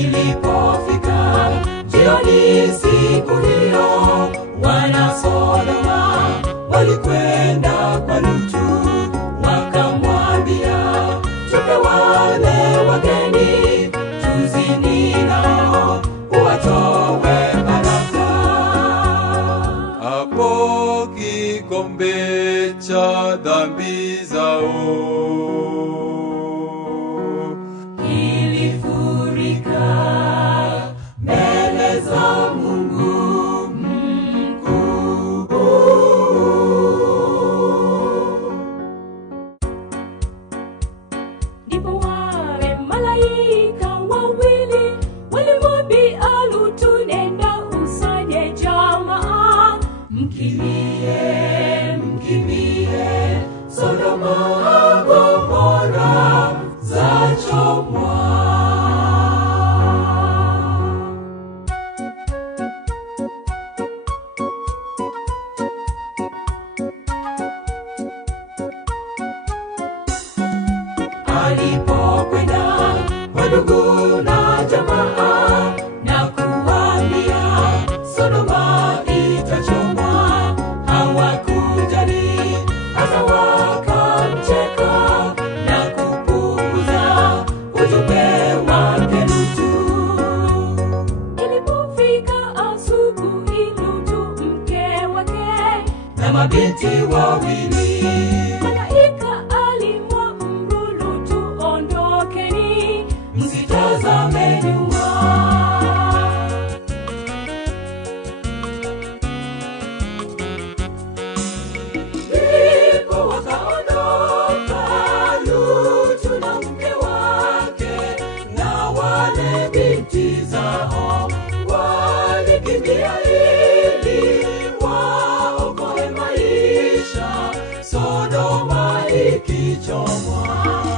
Ilipofika jioni siku hiyo, wana Sodoma walikwenda kwa Lutu, wakamwambia, tupe wale wageni tuzini nao, uwatowe baraka. Hapo kikombe cha dhambi zao ilifurika mbele za Mungu mkuu. Ndipo wale malaika wawili walimwambia Lutu, nenda usanye jamaa, mkimbie, mkimbie, Sodoma Gomora zachomwa. Alipokwenda kwa ndugu na jamaa na kuambia, Sodoma itachomwa, hawakujali, hata wakamcheka na kupuuza ujumbe wake Lutu. Ilipofika asubuhi, Lutu mke wake na mabinti wawili, malaika alimwamuru Lutu, ondokeni, msitazame nyuma. Ndipo wakaondoka Lutu na mke wake na wale binti zao, walikimbia ili waokoe maisha, Sodoma ikichomwa.